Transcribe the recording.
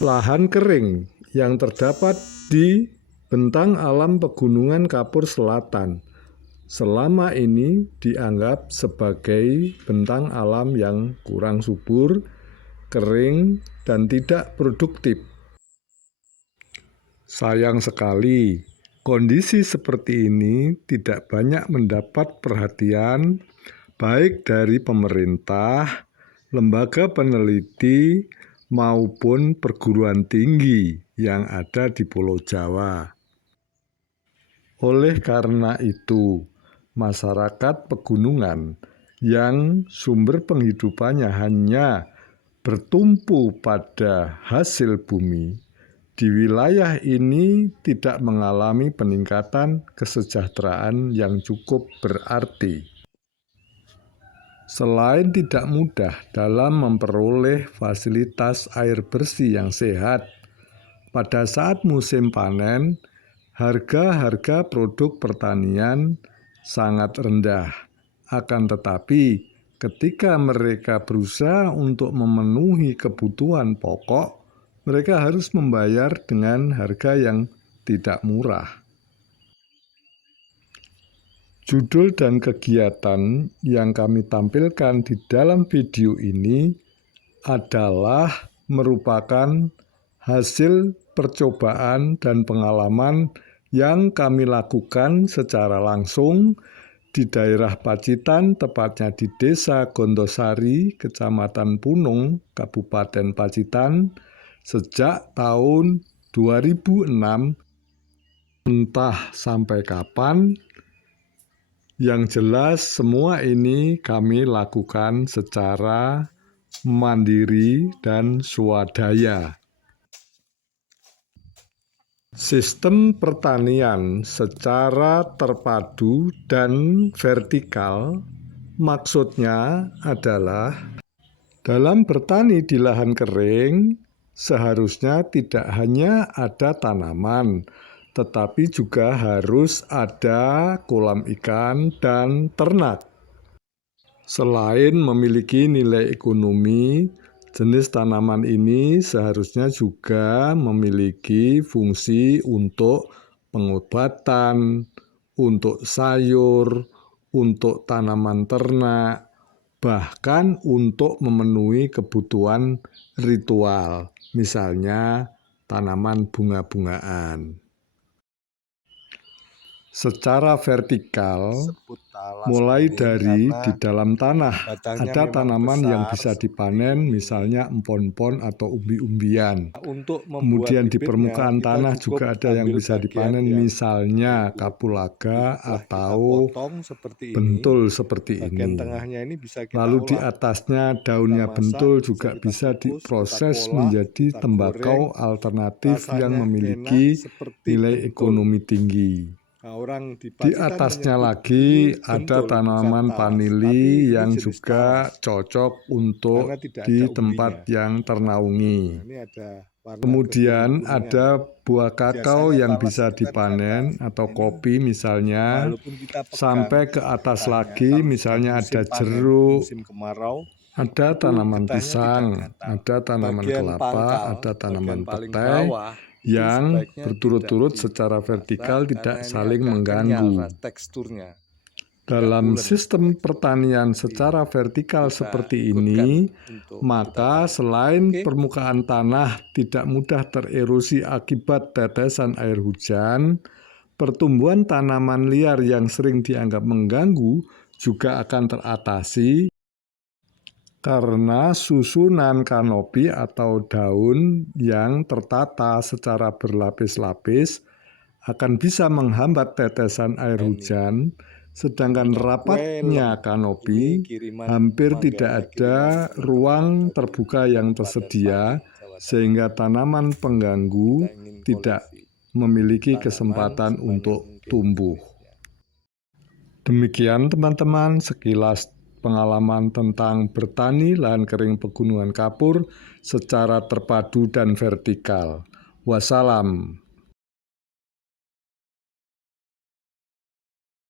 Lahan kering yang terdapat di bentang alam Pegunungan Kapur Selatan selama ini dianggap sebagai bentang alam yang kurang subur, kering, dan tidak produktif. Sayang sekali, kondisi seperti ini tidak banyak mendapat perhatian baik dari pemerintah, lembaga peneliti, maupun perguruan tinggi yang ada di Pulau Jawa. Oleh karena itu, masyarakat pegunungan yang sumber penghidupannya hanya bertumpu pada hasil bumi, di wilayah ini tidak mengalami peningkatan kesejahteraan yang cukup berarti. Selain tidak mudah dalam memperoleh fasilitas air bersih yang sehat, pada saat musim panen, harga-harga produk pertanian sangat rendah. Akan tetapi, ketika mereka berusaha untuk memenuhi kebutuhan pokok, mereka harus membayar dengan harga yang tidak murah. Judul dan kegiatan yang kami tampilkan di dalam video ini adalah merupakan hasil percobaan dan pengalaman yang kami lakukan secara langsung di daerah Pacitan, tepatnya di Desa Gondosari, Kecamatan Punung, Kabupaten Pacitan, sejak tahun 2006. Entah sampai kapan, yang jelas semua ini kami lakukan secara mandiri dan swadaya. Sistem pertanian secara terpadu dan vertikal maksudnya adalah dalam bertani di lahan kering seharusnya tidak hanya ada tanaman, tetapi juga harus ada kolam ikan dan ternak. Selain memiliki nilai ekonomi, jenis tanaman ini seharusnya juga memiliki fungsi untuk pengobatan, untuk sayur, untuk tanaman ternak, bahkan untuk memenuhi kebutuhan ritual, misalnya tanaman bunga-bungaan. Secara vertikal, mulai dari di dalam tanah, ada tanaman yang bisa dipanen, misalnya empon-empon atau umbi-umbian. Kemudian di permukaan tanah juga ada yang bisa dipanen, misalnya kapulaga atau bentul seperti ini. Lalu di atasnya daunnya bentul juga bisa diproses menjadi tembakau alternatif yang memiliki nilai ekonomi tinggi. Di atasnya lagi ada tanaman vanili yang juga cocok untuk di tempat yang ternaungi. Kemudian ada buah kakao yang bisa dipanen atau kopi misalnya. Sampai ke atas lagi misalnya ada jeruk, ada tanaman pisang, ada tanaman kelapa, ada tanaman petai yang berturut-turut secara vertikal tidak saling mengganggu. Dalam sistem pertanian secara vertikal seperti ini, maka selain permukaan tanah tidak mudah tererosi akibat tetesan air hujan, pertumbuhan tanaman liar yang sering dianggap mengganggu juga akan teratasi karena susunan kanopi atau daun yang tertata secara berlapis-lapis akan bisa menghambat tetesan air hujan, sedangkan rapatnya kanopi hampir tidak ada ruang terbuka yang tersedia, sehingga tanaman pengganggu tidak memiliki kesempatan untuk tumbuh. Demikian teman-teman sekilas pengalaman tentang bertani lahan kering Pegunungan Kapur secara terpadu dan vertikal. Wassalam.